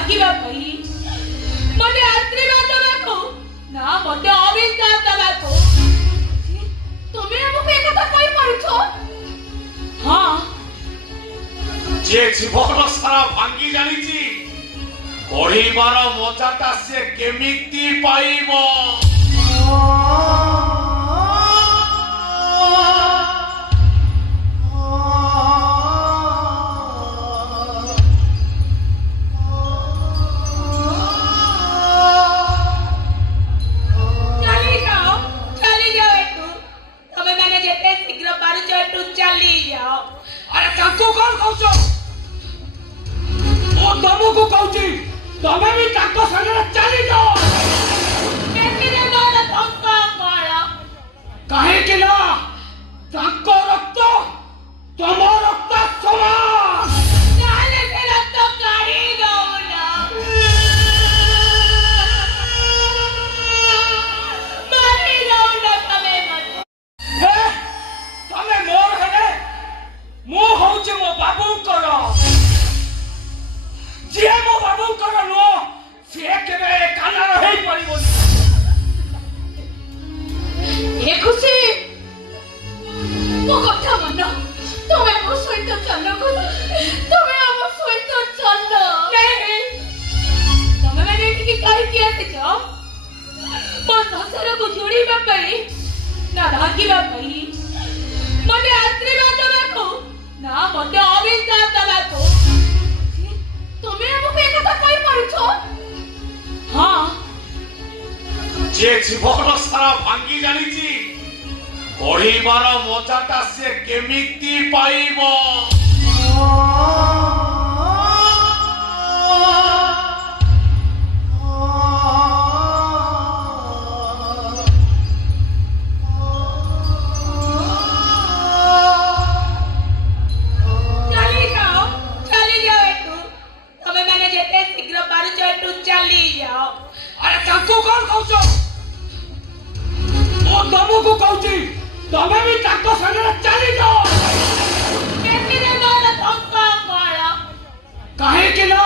भागिबा पई मते आशीर्वाद दबाको ना मते अभिशाप दबाको तुमे हमको एक कथा कहि परिछो हां जे जीवन सारा भांगी जानिची पढ़ीबार मजाटा से केमिति पाइबो तुमको कहूची तमे भी ताको संगे चली जाओ केतिरे मारा धक्का मारा काहे कि ना ताको रक्त तुम रक्त समान जाने से रक्त काढ़ी दो ना मारी दो ना तमे मत हे तमे मोर हेले मु होउची मो बाबू करो जे मो बाबू करो नो से केबे काना रही पड़िबो ए खुशी मो कथा मन तमे मो सहित चलो तमे हम सहित चलो नहीं तमे मैंने की काई किया से जाओ मो संसार को जोड़ीबा पई ना भागिबा पई मते आशीर्वाद दबाको ना मते अभिशाप दबाको तुमे हमको एक कथा कहि परिछो हां जे जीवन सारा भांगी जानिची पढ़ीबार मजाटा से केमिति पाइबो तुमको कहूची तमे भी ताको संगे चली जाओ केतिरे मारा धक्का मारा काहे कि ना